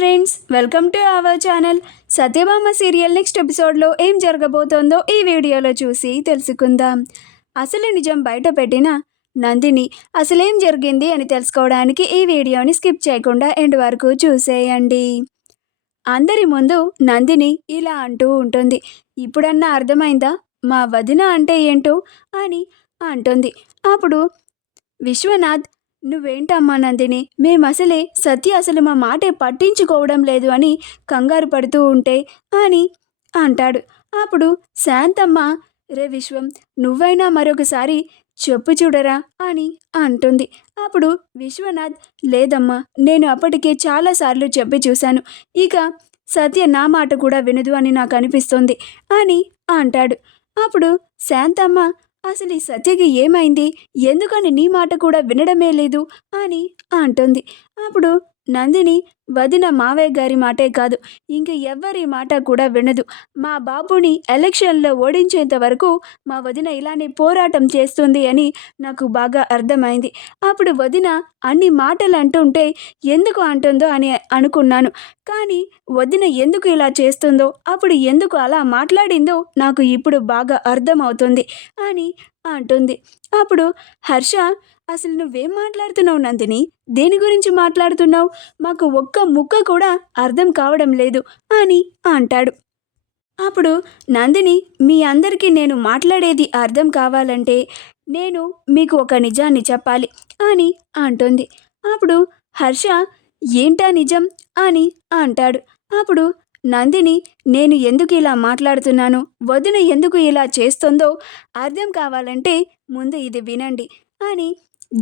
Friends, welcome to our channel. Satyabhama serial next ఎపిసోడ్లో ఏం జరగబోతోందో ఈ వీడియోలో చూసి తెలుసుకుందాం. అసలు నిజం బయట పెట్టిన నందిని అసలేం జరిగింది అని తెలుసుకోవడానికి ఈ వీడియోని స్కిప్ చేయకుండా ఎండ్ వరకు చూసేయండి. అందరి ముందు నందిని ఇలా అంటూ ఉంటుంది, ఇప్పుడన్నా అర్థమైందా మా వదిన అంటే ఏంటో అని అంటుంది. అప్పుడు విశ్వనాథ్, నువ్వేంటమ్మా నందిని, మేమసలే సత్య అసలు మా మాటే పట్టించుకోవడం లేదు అని కంగారు పడుతూ ఉంటే అని అంటాడు. అప్పుడు శాంతమ్మ, రే విశ్వం, నువ్వైనా మరొకసారి చెప్పు చూడరా అని అంటుంది. అప్పుడు విశ్వనాథ్, లేదమ్మా, నేను అప్పటికే చాలాసార్లు చెప్పి చూశాను, ఇక సత్య నా మాట కూడా వినదు అని నాకు అనిపిస్తుంది అని అంటాడు. అప్పుడు శాంతమ్మ, అసలు ఈ సత్యకి ఏమైంది, ఎందుకని నీ మాట కూడా వినడమే లేదు అని అంటుంది. అప్పుడు నందిని, వదిన మావయ్య గారి మాటే కాదు ఇంక ఎవ్వరి మాట కూడా వినదు. మా బాబుని ఎలక్షన్లో ఓడించేంత వరకు మా వదిన ఇలానే పోరాటం చేస్తుంది అని నాకు బాగా అర్థమైంది. అప్పుడు వదిన అన్ని మాటలు అంటుంటే ఎందుకు అంటుందో అని అనుకున్నాను, కానీ వదిన ఎందుకు ఇలా చేస్తుందో, అప్పుడు ఎందుకు అలా మాట్లాడిందో నాకు ఇప్పుడు బాగా అర్థమవుతుంది అని అంటుంది. అప్పుడు హర్ష, అసలు నువ్వేం మాట్లాడుతున్నావు నందిని, దేని గురించి మాట్లాడుతున్నావు, మాకు ఒక్క ముక్క కూడా అర్థం కావడం లేదు అని అంటాడు. అప్పుడు నందిని, మీ అందరికీ నేను మాట్లాడేది అర్థం కావాలంటే నేను మీకు ఒక నిజాన్ని చెప్పాలి అని అంటుంది. అప్పుడు హర్ష, ఏంటా నిజం అని అంటాడు. అప్పుడు నందిని, నేను ఎందుకు ఇలా మాట్లాడుతున్నాను, వదిన ఎందుకు ఇలా చేస్తుందో అర్థం కావాలంటే ముందు ఇది వినండి అని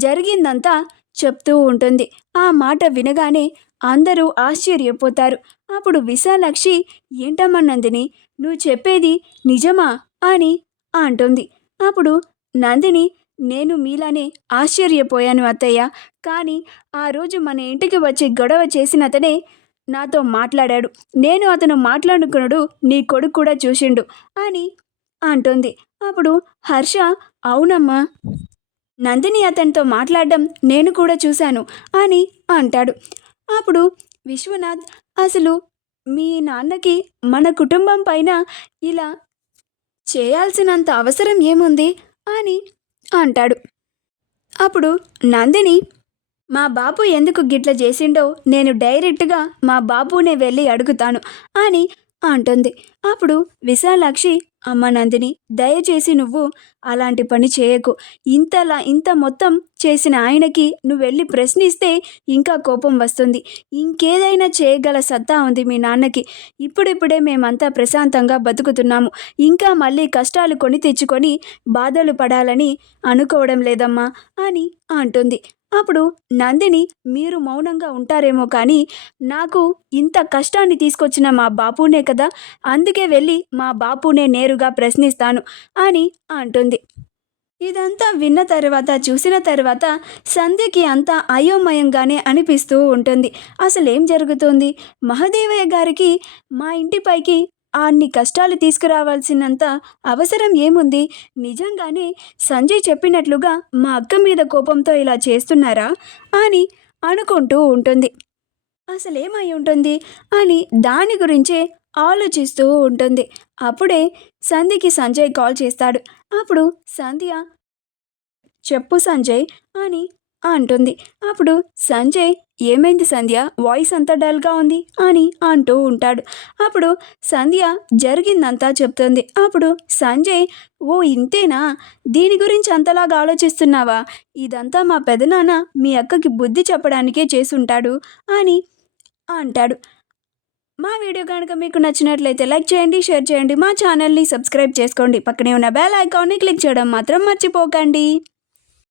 జరిగిందంతా చెప్తూ ఉంటుంది. ఆ మాట వినగానే అందరూ ఆశ్చర్యపోతారు. అప్పుడు విశాలాక్షి, ఏంటమ్మా నందిని, నువ్వు చెప్పేది నిజమా అని అంటుంది. అప్పుడు నందిని, నేను మీలానే ఆశ్చర్యపోయాను అత్తయ్య, కానీ ఆ రోజు మన ఇంటికి వచ్చి గొడవ చేసిన అతనే నాతో మాట్లాడాడు, నేను అతను మాట్లాడుకున్నాడు నీ కొడుకు కూడా చూసిండు అని అంటుంది. అప్పుడు హర్ష, అవునమ్మా, నందిని అతనితో మాట్లాడడం నేను కూడా చూశాను అని అంటాడు. అప్పుడు విశ్వనాథ్, అసలు మీ నాన్నకి మన కుటుంబం పైన ఇలా చేయాల్సినంత అవసరం ఏముంది అని అంటాడు. అప్పుడు నందిని, మా బాబు ఎందుకు గిట్ల చేసిండో నేను డైరెక్ట్గా మా బాబునే వెళ్ళి అడుగుతాను అని అంటుంది. అప్పుడు విశాలాక్షి, అమ్మ నందిని, దయచేసి నువ్వు అలాంటి పని చేయకు, ఇంత మొత్తం చేసిన ఆయనకి నువ్వు వెళ్ళి ప్రశ్నిస్తే ఇంకా కోపం వస్తుంది, ఇంకేదైనా చేయగల సత్తా ఉంది మీ నాన్నకి, ఇప్పుడిప్పుడే మేమంతా ప్రశాంతంగా బతుకుతున్నాము, ఇంకా మళ్ళీ కష్టాలు కొని తెచ్చుకొని బాధలు పడాలని అనుకోవడం లేదమ్మా అని అంటుంది. అప్పుడు నందిని, మీరు మౌనంగా ఉంటారేమో కానీ నాకు ఇంత కష్టాన్ని తీసుకొచ్చిన మా బాపునే కదా, అందుకే వెళ్ళి మా బాపునే నేరుగా ప్రశ్నిస్తాను అని అంటుంది. ఇదంతా విన్న తర్వాత చూసిన తర్వాత సంధ్యకి అంతా అయోమయంగానే అనిపిస్తూ ఉంటుంది. అసలేం జరుగుతుంది, మహదేవయ్య గారికి మా ఇంటిపైకి అన్ని కష్టాలు తీసుకురావాల్సినంత అవసరం ఏముంది, నిజంగానే సంజయ్ చెప్పినట్లుగా మా అక్క మీద కోపంతో ఇలా చేస్తున్నారా అని అనుకుంటూ ఉంటుంది. అసలేమై ఉంటుంది అని దాని గురించే ఆలోచిస్తూ ఉంటుంది. అప్పుడే సంధ్యకి సంజయ్ కాల్ చేస్తాడు. అప్పుడు సంధ్య, చెప్పు సంజయ్ అని అంటుంది. అప్పుడు సంజయ్, ఏమైంది సంధ్య, వాయిస్ అంతా డల్గా ఉంది అని అంటూ ఉంటాడు. అప్పుడు సంధ్య జరిగిందంతా చెప్తుంది. అప్పుడు సంజయ్, ఓ ఇంతేనా, దీని గురించి అంతలాగా ఆలోచిస్తున్నావా, ఇదంతా మా పెదనాన్న మీ అక్కకి బుద్ధి చెప్పడానికే చేసుంటాడు అని అంటాడు. మా వీడియో కనుక మీకు నచ్చినట్లయితే లైక్ చేయండి, షేర్ చేయండి, మా ఛానల్ని సబ్స్క్రైబ్ చేసుకోండి, పక్కనే ఉన్న బెల్ ఐకాన్ని క్లిక్ చేయడం మాత్రం మర్చిపోకండి.